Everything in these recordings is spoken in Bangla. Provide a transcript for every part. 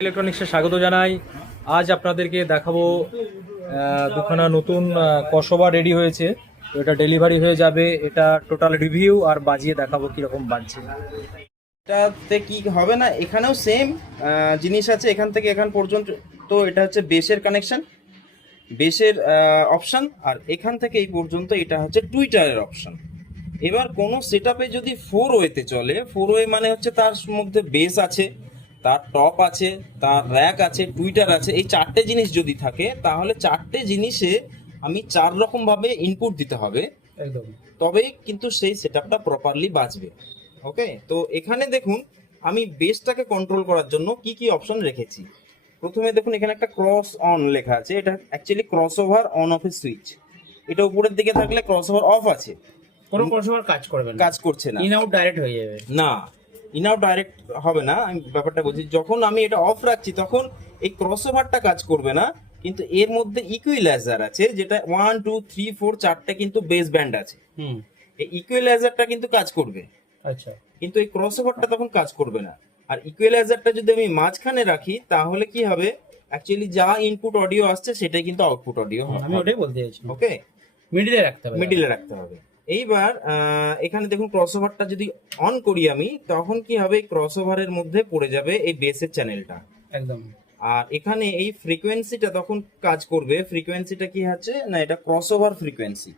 ইলেকট্রনিক্সে স্বাগত জানাই। আজ আপনাদেরকে দেখাবো দুখানা নতুন কসবা রেডি হয়েছে, তো এটা ডেলিভারি হয়ে যাবে। এটা টোটাল রিভিউ আর বাজিয়ে দেখাবো কিরকম বাজছে। এটাতে কি হবে না, এখানেও সেম জিনিস আছে। এখান থেকে এখান পর্যন্ত তো এটা হচ্ছে বেসের কানেকশন, বেসের অপশন, আর এখান থেকে এই পর্যন্ত এটা হচ্ছে টুইটারের অপশন। এবার কোনো সেটআপে যদি ফোর ওয়েতে চলে, ফোর ওয়ে মানে হচ্ছে তার মধ্যে বেস আছে, তার টপ আছে, তার র্যাক আছে, টুইটার আছে, এই চারটে জিনিস যদি থাকে তাহলে চারটে জিনিসে আমি চার রকম ভাবে ইনপুট দিতে হবে, একদম। তবেই কিন্তু সেই সেটআপটা প্রপারলি বাজবে। ওকে, তো এখানে দেখুন আমি বেসটাকে কন্ট্রোল করার জন্য কি কি অপশন রেখেছি। প্রথমে দেখুন এখানে একটা ক্রস অন লেখা আছে, এটা অ্যাকচুয়ালি ক্রস ওভার অন অফের সুইচ। এটা উপরের দিকে থাকলে ক্রস ওভার অফ আছে, কোনো ক্রসওভার কাজ করবে না, কাজ করছে না, ইন আউট ডাইরেক্ট হয়ে যাবে। না, ইন আউট ডাইরেক্ট হবে না। আমি ব্যাপারটা বলছি, যখন আমি এটা অফ রাখছি তখন এই ক্রস ওভারটা কাজ করবে না, কিন্তু এর মধ্যে ইকুইলাইজার আছে, যেটা 1 2 3 4 চারটে কিন্তু বেস ব্যান্ড আছে। এই ইকুইলাইজারটা কিন্তু কাজ করবে, আচ্ছা। কিন্তু এই ক্রস ওভারটা তখন কাজ করবে না। আর ইকুইলাইজারটা যদি আমি মাঝখানে রাখি তাহলে কি হবে, অ্যাকচুয়ালি যা ইনপুট অডিও আসছে সেটাই কিন্তু আউটপুট অডিও হবে। আমি ওটাই বলতে চাইছি। ওকে, মিডিলে রাখতে হবে, মিডিলে রাখতে হবে। এইবার এখানে দেখুন ক্রস ওভারটা যদি অন করি আমি, তখন কি হবে, ক্রস ওভারের মধ্যে পড়ে যাবে এই বেসের চ্যানেলটা একদম। আর এখানে এই ফ্রিকোয়েন্সিটা তখন কাজ করবে। ফ্রিকোয়েন্সিটা কি আছে না, এটা ক্রস ওভার ফ্রিকোয়েন্সি,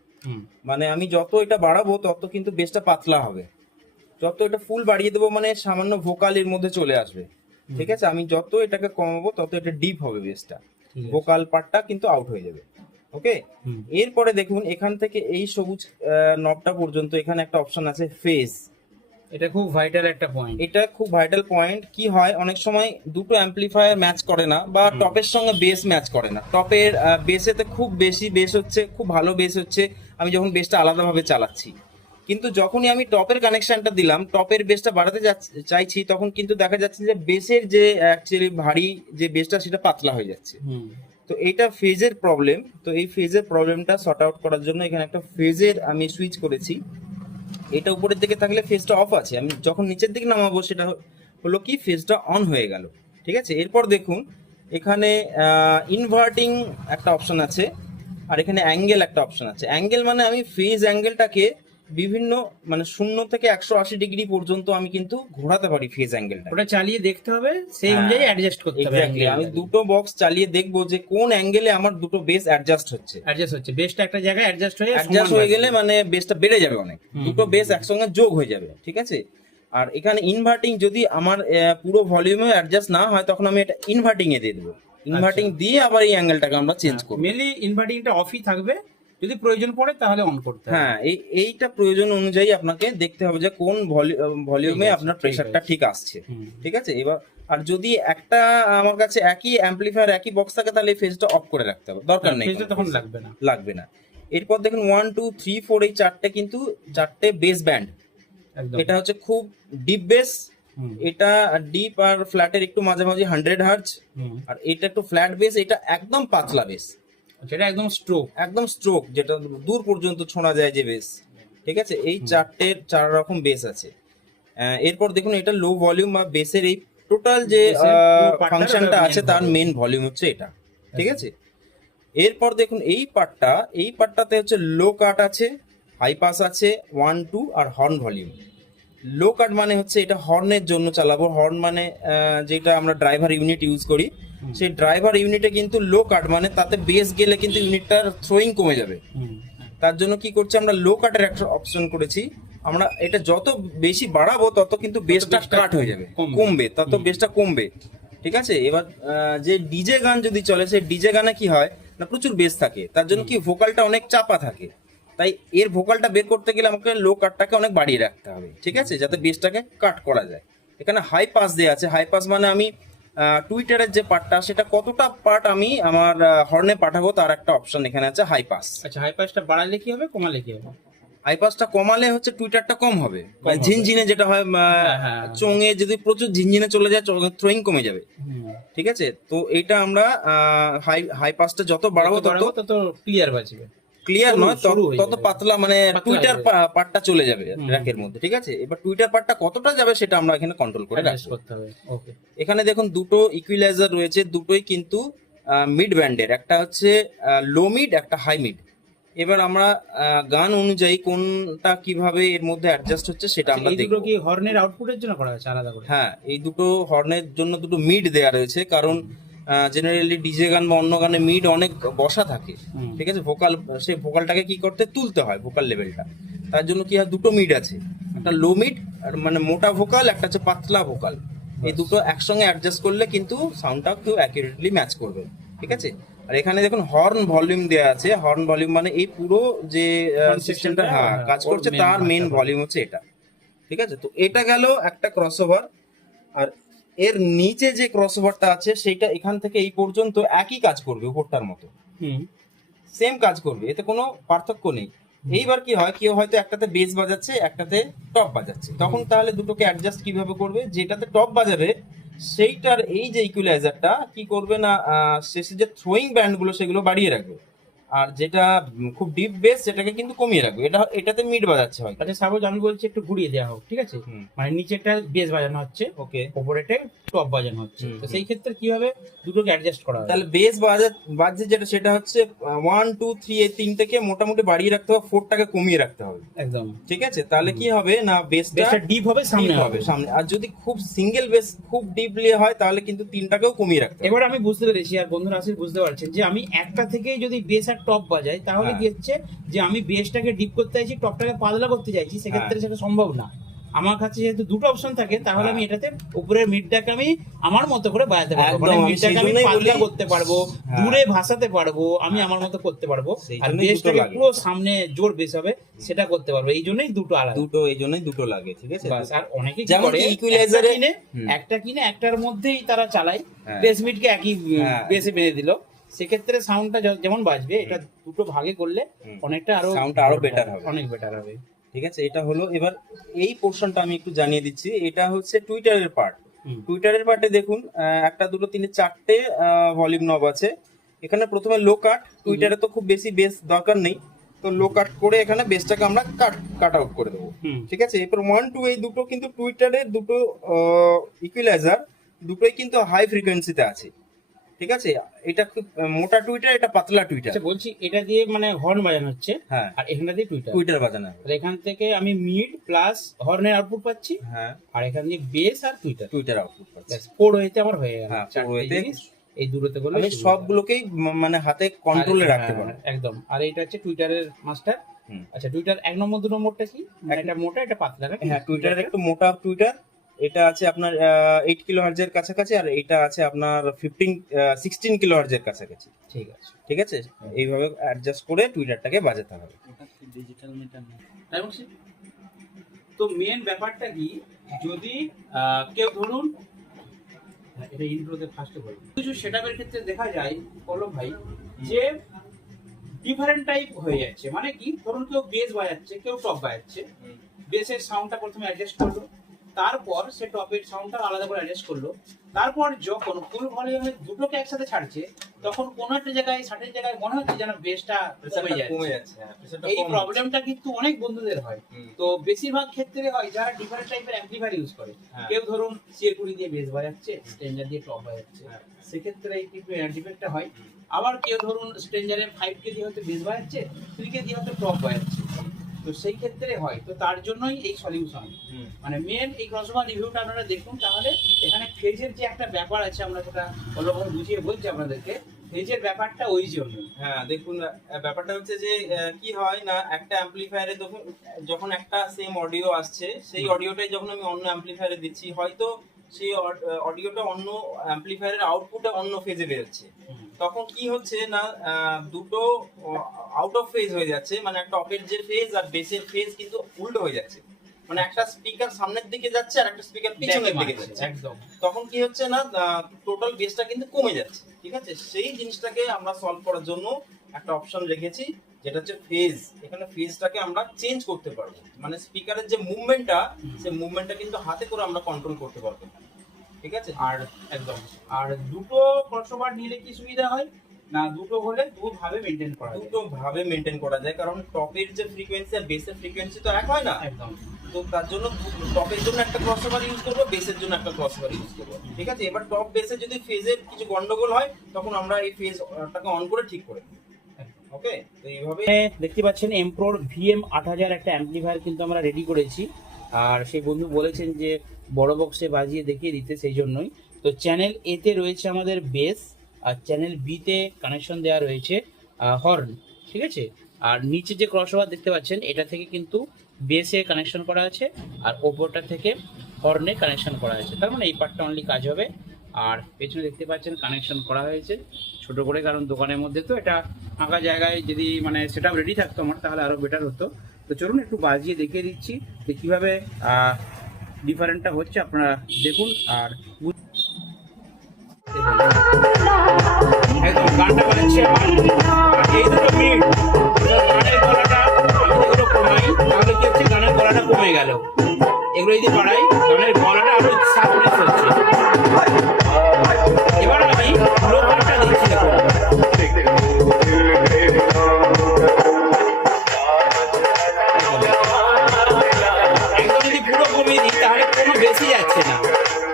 মানে আমি যত এটা বাড়াবো তত কিন্তু বেসটা পাতলা হবে, যত এটা ফুল বাড়িয়ে দেবো মানে সামান্য ভোকালের মধ্যে চলে আসবে। ঠিক আছে, আমি যত এটাকে কমাবো তত এটা ডিপ হবে বেসটা, ভোকাল পার্টটা কিন্তু আউট হয়ে যাবে। ওকে, এরপরে দেখুন এখান থেকে এই সবুজ নবটা পর্যন্ত এখানে একটা অপশন আছে ফেজ। এটা খুব ভাইটাল একটা পয়েন্ট। এটা খুব ভাইটাল পয়েন্ট। কি হয়, অনেক সময় দুটো অ্যাম্পলিফায়ার ম্যাচ করে না, বা টপের সঙ্গে বেস ম্যাচ করে না। টপের বেসেতে খুব বেশি বেস হচ্ছে, খুব ভালো বেস হচ্ছে, আমি যখন বেসটা আলাদাভাবে চালাচ্ছি, কিন্তু যখনই আমি টপের কানেকশনটা দিলাম, টপের বেসটা বাড়াতে চাইছি, তখন কিন্তু দেখা যাচ্ছে যে বেসের যে অ্যাকচুয়ালি ভারী যে বেসটা সেটা পাতলা হয়ে যাচ্ছে। তো এইটা ফেজের প্রবলেম। তো এই ফেজের প্রবলেমটা সর্ট আউট করার জন্য এখানে একটা ফেজের আমি সুইচ করেছি। এটা উপরের দিকে থাকলে ফেজটা অফ আছে, আমি যখন নিচের দিকে নামাবো সেটা হলো কি ফেজটা অন হয়ে গেল। ঠিক আছে, এরপর দেখুন এখানে ইনভার্টিং একটা অপশন আছে, আর এখানে অ্যাঙ্গেল একটা অপশন আছে। অ্যাঙ্গেল মানে আমি ফেজ অ্যাঙ্গেলটাকে বিভিন্ন মানে 0 থেকে 180 ডিগ্রি পর্যন্ত আমি কিন্তু ঘোরাতে পারি ফেজ অ্যাঙ্গেলটা। ওটা চালিয়ে দেখতে হবে, সেই অনুযায়ী অ্যাডজাস্ট করতে হবে। এক্স্যাক্টলি, আমি দুটো বক্স চালিয়ে দেখবো যে কোন অ্যাঙ্গেলে আমার দুটো বেস অ্যাডজাস্ট হচ্ছে। বেসটা একটা জায়গায় অ্যাডজাস্ট হয়ে গেলে মানে বেসটা বেড়ে যাবে অনেক, দুটো বেস একসঙ্গে যোগ হয়ে যাবে। ঠিক আছে, আর এখানে ইনভার্টিং যদি আমার পুরো ভলিউমে অ্যাডজাস্ট না হয়, তখন আমি এটা ইনভার্টিং এ দিয়ে দেবো। ইনভার্টিং দিয়ে আবার এই অ্যাঙ্গেলটাকে আমরা চেঞ্জ করবো। মেনলি ইনভার্টিংটা অফই থাকবে, যদি প্রয়োজন পড়ে তাহলে অন করতে হবে। হ্যাঁ, এইটা প্রয়োজন অনুযায়ী আপনাকে দেখতে হবে যে কোন ভলিউমে আপনার প্রেসারটা ঠিক আসছে। ঠিক আছে, এবার আর যদি একটা আমার কাছে একই অ্যাম্পলিফায়ার একই বক্স থাকে, তাহলে ফেজটা অফ করে রাখতে হবে, দরকার নেই, তখন লাগবে না। এরপর দেখুন 1 2 3 4 এই চারটে কিন্তু চারটে বেস ব্যান্ড। এটা হচ্ছে খুব ডিপ বেস, এটা ডিপ আর ফ্ল্যাটের একটু মাঝামাঝি 100 হার্জ, আর এটা একটু ফ্ল্যাট বেস, এটা একদম পাতলা বেস, যেটা একদম স্ট্রোক, যেটা দূর পর্যন্ত ছোঁয়া যায় যে বেস। ঠিক আছে, এই চার রকম বেস আছে। এরপর দেখুন এটা লো ভলিউম বা বেসের এই টোটাল যে ফাংশনটা আছে তার মেন ভলিউম হচ্ছে এটা। ঠিক আছে, এরপর দেখুন এই পার্টটাতে হচ্ছে লো কাট আছে, হাই পাস আছে, 1 2 আর হর্ন ভলিউম। লো কাট মানে হচ্ছে এটা হর্নের জন্য চালাবো। হর্ন মানে যেটা আমরা ড্রাইভার ইউনিট ইউজ করি, সেই ড্রাইভার ইউনিটে কিন্তু লো কাট মানে তাতে বেস গেলে কিন্তু ইউনিটটার থ্রোয়িং কমে যাবে। তার জন্য কি করছি আমরা, লো কাটের একটা অপশন করেছি। আমরা এটা যত বেশি বাড়াবো তত কিন্তু বেসটা কাট হয়ে যাবে, কমবে, তত বেসটা কমবে। ঠিক আছে, এবার যে ডিজে গান যদি চলে, সেই ডিজে গানে কি হয় না, প্রচুর বেস থাকে, তার জন্য কি ভোকালটা অনেক চাপা থাকে, তাই এর ভোকালটা বের করতে গেলে আমাকে লো কাটটাকে অনেক বাড়িয়ে রাখতে হবে। ঠিক আছে, যাতে বেসটাকে কাট করা যায়। এখানে হাই পাস দেওয়া আছে। হাই পাস মানে আমি টুইটারের যে পার্টটা, সেটা কতটা পার্ট আমি আমার হর্নে পাঠাবো তার একটা অপশন এখানে আছে, হাই পাস। আচ্ছা, হাই পাসটা বাড়ালে কি হবে, কমালে কি হবে? হাই পাসটা কমালে হচ্ছে টুইটারটা কম হবে, মানে ঝিনঝিনে যেটা হয়, চোঙে যদি প্রচুর ঝিনঝিনে চলে যায়, থ্রোয়িং কমে যাবে। ঠিক আছে, তো এইটা আমরা হাই পাসটা যত বাড়াবো তত ক্লিয়ার বাজবে। ক্লিয়ার সরু- নয় সরু হয়ে তত যাবে। পাতলা, মানে পাতলা টুইটার যাবে। পার্টটা চলে যাবে র্যাকের মধ্যে, ঠিক আছে। এবার টুইটার পার্টটা কতটা যাবে সেটা আমরা এখানে কন্ট্রোল করে অ্যাডজাস্ট রাখবো। করতে হবে। ওকে, এখানে দেখুন দুটো ইকুইলাইজার রয়েছে, দুটোই কিন্তু মিড ব্যান্ডের, একটা হচ্ছে লো মিড, একটা হাই মিড। এবার আমরা গান অনুযায়ী কোনটা কিভাবে এর মধ্যে অ্যাডজাস্ট হচ্ছে সেটা আমরা এই দুটো দেখবো। কি হর্নের আউটপুটের জন্য করা হয়েছে আলাদা করে? হ্যাঁ, এই দুটো হর্নের জন্য দুটো মিড দেয়া রয়েছে, কারণ জেনারেলি ডিজে গান বা অন্য গানে মিড অনেক বসা থাকে, হুম। ঠিক আছে। সেই ভোকালটাকে কি করতে তুলতে হয়, ভোকাল লেভেলটা। তার জন্য কি হয়, দুটো মিড আছে, একটা লো মিড আর মানে মোটা ভোকাল, একটা হচ্ছে পাতলা ভোকাল। এই দুটো একসঙ্গে অ্যাডজাস্ট করলে কিন্তু সাউন্ডটা খুব অ্যাকুরেটলি ম্যাচ করবে, ঠিক আছে। আর এখানে দেখুন হর্ন ভলিউম দেয়া আছে। হর্ন ভলিউম মানে এই পুরো যে সিস্টেমটা কাজ করছে ওর main তার মেন ভাষা। ভলিউম হচ্ছে এটা, ঠিক আছে। তো এটা গেল একটা ক্রসওভার। আর এর নিচে যে ক্রসওভারটা আছে সেটা এখান থেকে এই পর্যন্ত একই কাজ করবে, উপরটার মতো হুম, সেম কাজ করবে, এতে কোনো পার্থক্য নেই। এইবার কি হয়, কেউ হয়তো একটাতে বেস বাজাচ্ছে, একটাতে টপ বাজাচ্ছে, তখন তাহলে দুটোকে অ্যাডজাস্ট কিভাবে করবে? যেটাতে টপ বাজাবে সেইটার এই যে ইকুয়ালাইজারটা কি করবে না, শেষে যে থ্রোয়িং ব্যান্ডগুলো সেগুলো বাড়িয়ে রাখবে, আর যেটা খুব ডিপ বেস সেটাকে কিন্তু কমিয়ে রাখবে। এটাতে মিড বাজাচ্ছে হয়তো। আচ্ছা সাপোজ আমি বলছি একটু ঘুরিয়ে দেওয়া হোক, ঠিক আছে? হুম। মানে নিচেরটা বেস বাজানো হচ্ছে, ওকে, ওপরেটা টপ বাজানো হচ্ছে, হুম, তো সেই ক্ষেত্রে কিভাবে দুটোকে অ্যাডজাস্ট করা হবে? তাহলে বেস বাজছে যেটা সেটা হচ্ছে 1 2 3 এই তিনটাকে মোটামুটি বাড়িয়ে রাখতে হবে, ফোরটাকে কমিয়ে রাখতে হবে, একদম ঠিক আছে। তাহলে কি হবে না, বেসটা বেসটা ডিপ হবে, সামনে deep হবে। সামনে। আর যদি খুব সিঙ্গেল বেস খুব ডিপলি হয় তাহলে কিন্তু তিনটাকেও কমিয়ে রাখতে হবে। এবার আমি বুঝতে পেরেছি, আর বন্ধুরা আসলে বুঝতে পারছেন যে আমি একটা থেকেই যদি বেস আর টপ বাজাই তাহলে হ্যাঁ। কি হচ্ছে যে আমি বেসটাকে ডিপ করতে চাইছি, টপটাকে পাতলা করতে চাইছি, সেক্ষেত্রে সেটা সম্ভব না। আমার কাছে যেহেতু দুটো অপশন থাকে তাহলে হ্যাঁ। আমি এটাতে উপরের মিডটাকে আমি আমার মতো করে বাজাতে পারবো, একদম, মানে আমি মিডটাকে আমি সেইজন্যই পাতলা বলি- করতে পারবো, হ্যাঁ। দূরে ভাসাতে পারবো, আমি আমার মতো করতে পারবো। সেই আর জন্যই দুটো বেসটাকে লাগে। পুরো সামনে জোর বেস হবে সেটা করতে পারবো, এই জন্যই দুটো আলাদা। দুটো এই জন্যই দুটো লাগে, ঠিক আছে। বাস, আর অনেকে কি যেমন করে কি equalizer এ- একটা কিনে একটার মধ্যেই তারা চালায়, হ্যাঁ। বেস মিডকে একই হ্যাঁ। বেসে বেঁধে দিল, সেক্ষেত্রে সাউন্ডটা যেমন বাজবে, এটা দুটো ভাগে করলে হুম। অনেকটা আরো Soundটা আরো better হবে। অনেক বেটার হবে। ঠিক আছে, এটা হলো। এবার এই পোর্শনটা আমি একটু জানিয়ে দিচ্ছি, এটা হচ্ছে টুইটারের পার্ট। হুম। টুইটারের পার্টে দেখুন একটা দুটো তিনটে চারটে ভলিউম নব আছে। এখানে প্রথমে লো কাট, টুইটারে তো খুব বেশি বেস দরকার নেই, তো লো কাট করে এখানে বেসটাকে আমরা কাট আউট করে দেবো, হুম। ঠিক আছে। এরপর 1 2 এই দুটো কিন্তু টুইটারের দুটো ইকুইলাইজার, দুটোই কিন্তু হাই ফ্রিকোয়েন্সিতে আছে, ঠিক আছে। এটা খুব মোটা টুইটার, এটা পাতলা টুইটার। আচ্ছা বলছি, এটা দিয়ে মানে হর্ন বাজানো হচ্ছে, হ্যাঁ, আর এখানটা দিয়ে টুইটার, টুইটার বাজানো হবে। তাহলে এখান থেকে আমি মিড প্লাস হর্নের আউটপুট পাচ্ছি, হ্যাঁ, আর এখান দিয়ে বেস আর টুইটার, টুইটার আউটপুট পাচ্ছে। ফোর ওয়েতে আমার হয়ে গেল। হ্যাঁ, চারটে four way তে জিনিস এই দূরত্বে করলে আমি সুবিধা। সবগুলোকেই মানে হাতে কন্ট্রোলে আর- রাখতে হ্যাঁ, পারবো। একদম। আর এইটা হচ্ছে টুইটারের মাস্টার। হুম। আচ্ছা, টুইটার 1 নম্বর 2 নম্বরটা কি? মানে এক- এটা মোটা, এটা পাতলা নাকি? হ্যাঁ, টুইটারের একটু মোটা টুইটার, এটা আছে আপনার 8 কিলো হার্জের কাছাকাছি, আর এটা আছে আপনার 16 কিলো হার্জের কাছাকাছি, ঠিক আছে। ঠিক আছে। এইভাবে অ্যাডজাস্ট করে টুইটারটাকে বাজাতে হবে। ডিজিটাল মিটার না, তাই বলছি। তো মেন ব্যাপারটা কি, যদি কেউ ধরুন, এটা ইন্ট্রোতে ফার্স্টে বলবো, কিছু সেটআপের ক্ষেত্রে দেখা যায় বলো ভাই যে ডিফারেন্ট টাইপ হয়ে যাচ্ছে। মানে কি, ধরুন কেউ বেস বাজাচ্ছে, কেউ টপ বাজাচ্ছে, বেসের সাউন্ডটা প্রথমে অ্যাডজাস্ট করলো, তারপর সে টপের সাউন্ডটা আলাদা করে অ্যাডজাস্ট করলো, তারপর যখন ফুল ভলিউমে দুটোকে একসাথে ছাড়ছে তখন কোনো একটা জায়গায় ষাটের জায়গায় মনে হচ্ছে যেন বেসটা কমে যাচ্ছে। এই প্রবলেমটা কিন্তু অনেক বন্ধুদের হয়। তো বেশিরভাগ ক্ষেত্রে হয় যারা ডিফারেন্ট টাইপের অ্যাম্পলিফায়ার ইউজ করে। কেউ ধরুন C20 দিয়ে বেস বাজাচ্ছে, স্ট্রেঞ্জার দিয়ে টপ বাজাচ্ছে, সেক্ষেত্রে এই ডিফেক্টটা হয়। আবার কেউ ধরুন স্ট্রেঞ্জারের 5K দিয়ে হয়তো বেস বাজাচ্ছে, 3K দিয়ে হয়তো টপ বাজাচ্ছে, তো সেই ক্ষেত্রে হয়। তো তার জন্যই এই সলিউশন, মানে মেন এই ক্রসওভার রিভিউটা আপনারা দেখুন। তাহলে এখানে ফেজের যে একটা ব্যাপার আছে, আমরা সেটা ভালোভাবে বুঝিয়ে বলছি আপনাদেরকে। ফেজের ব্যাপারটা ওই জন্য। হ্যাঁ, দেখুন ব্যাপারটা হচ্ছে যে কি হয় না, একটা অ্যাম্পলিফায়ারে যখন একটা সেম অডিও আসছে, সেই অডিওটাই যখন আমি অন্য অ্যাম্পলিফায়ারে দিচ্ছি, হয়তো সেই অডিওটা অন্য অ্যাম্পলিফায়ারের আউটপুটে অন্য ফেজে বেরোচ্ছে, তখন কি হচ্ছে না দুটো আউট অফ ফেজ হয়ে যাচ্ছে, মানে টপের যে ফেজ আর বেসের ফেজ কিন্তু উল্টো হয়ে যাচ্ছে, মানে একটা স্পিকার সামনের দিকে যাচ্ছে আর একটা স্পিকার পিছনের দিকে যাচ্ছে, একদম। তখন কি হচ্ছে না টোটাল বেসটা কিন্তু কমে যাচ্ছে, ঠিক আছে। সেই জিনিসটাকে আমরা সলভ করার জন্য একটা অপশন রেখেছি, যেটা হচ্ছে ফেজ। এখানে ফেজটাকে আমরা চেঞ্জ করতে পারবো, মানে স্পিকারের যে মুভমেন্টটা, সেই মুভমেন্টটা কিন্তু হাতে করে আমরা কন্ট্রোল করতে পারবো, ঠিক আছে। আর একদম, আর দুটো ক্রসওভার নিলে কি সুবিধা হয়, না দুটো হলে দুভাবে মেনটেন করা যায়? দুটো ভাবে মেনটেন করা যায়, কারণ টপের যে ফ্রিকোয়েন্সি আর বেসের ফ্রিকোয়েন্সি তো এক হয় না। একদম। তো তার জন্য টপের জন্য একটা ক্রসওভার ইউজ করবো, বেসের জন্য একটা ক্রসওভার ইউজ করবো, ঠিক আছে। এবার টপ বেসে যদি ফেজের কিছু গন্ডগোল হয় তখন আমরা এই ফেজটাকে অন করে ঠিক করে দিই। ওকে, তো এইভাবে দেখতে পাচ্ছেন এমপ্রোর ভিএম 8000 একটা অ্যাম্পলিফায়ার কিন্তু আমরা রেডি করেছি। আর সেই বন্ধু বলেছেন যে বড় বক্সে বাজিয়ে দেখিয়ে দিতে, সেই জন্যই। তো চ্যানেল এ তে রয়েছে আমাদের বেস, আর চ্যানেল বি তে কানেকশন দেওয়া রয়েছে হর্ন, ঠিক আছে। আর নিচে যে ক্রসওভার দেখতে পাচ্ছেন এটা থেকে কিন্তু বেসে কানেকশন করা আছে, আর ওপরটা থেকে হর্নে কানেকশন করা আছে। তার মানে এই পার্টটা অনলি কাজ হবে। আর পেছনে দেখতে পাচ্ছেন কানেকশন করা হয়েছে ছোট করে, কারণ দোকানের মধ্যে তো এটা ফাঁকা জায়গায় যদি মানে সেটআপ রেডি থাকতো আমার, তাহলে আরো বেটার হতো। তো চলুন একটু বাজিয়ে দেখিয়ে দিচ্ছি যে কিভাবে ডিফারেন্টটা হচ্ছে, আপনারা দেখুন। আর একদম গানটা বাজছে আমার, আর এই দুটো মিনিট গানের গলাটা আমি যেগুলো কমাই তাহলে কি হচ্ছে, গানের গলাটা কমে গেল। এগুলো যদি বাড়াই গানের গলাটা আরো সাবরেস হচ্ছে। এবার আমি লোকালটা দিচ্ছি, দেখুন। একদম যদি পুরো কমিয়ে দিই তাহলে কোনো বেশি যাচ্ছে না,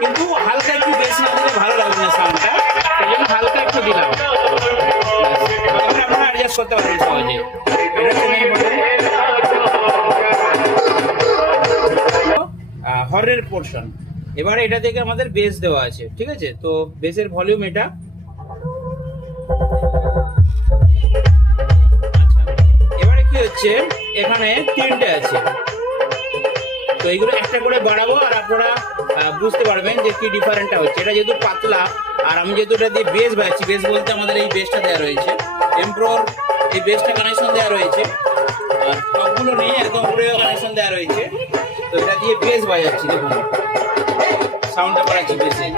কিন্তু হালকা একটু বেশি না দিলে ভালো লাগবে না সাউন্ডটা, সেই জন্য হালকা একটু দিলাম। এবার আপনারা অ্যাডজাস্ট করতে পারবেন সহজে। এটা হচ্ছে main হরের পোর্শন। এবারে এটা থেকে আমাদের বেস দেওয়া আছে, ঠিক আছে। তো বেসের ভলিউম এটা। আচ্ছা, এবারে কি হচ্ছে, এখানে তিনটে আছে, তো এইগুলো একটা করে বাড়াবো আর আপনারা বুঝতে পারবেন যে কি ডিফারেন্টটা হচ্ছে। এটা যেহেতু পাতলা আর আমি যেহেতু এটা দিয়ে বেস বাজাচ্ছি, বেস বলতে আমাদের এই বেসটা দেওয়া রয়েছে এমপ্রোর, এই বেসটা কানেকশন দেওয়া রয়েছে, আর সবগুলো নিয়ে একদম পুরো কানেকশন দেওয়া রয়েছে। তো এটা দিয়ে বেস বাজাচ্ছি, দেখুন সাউন্ডটা বাড়াচ্ছি বেসে।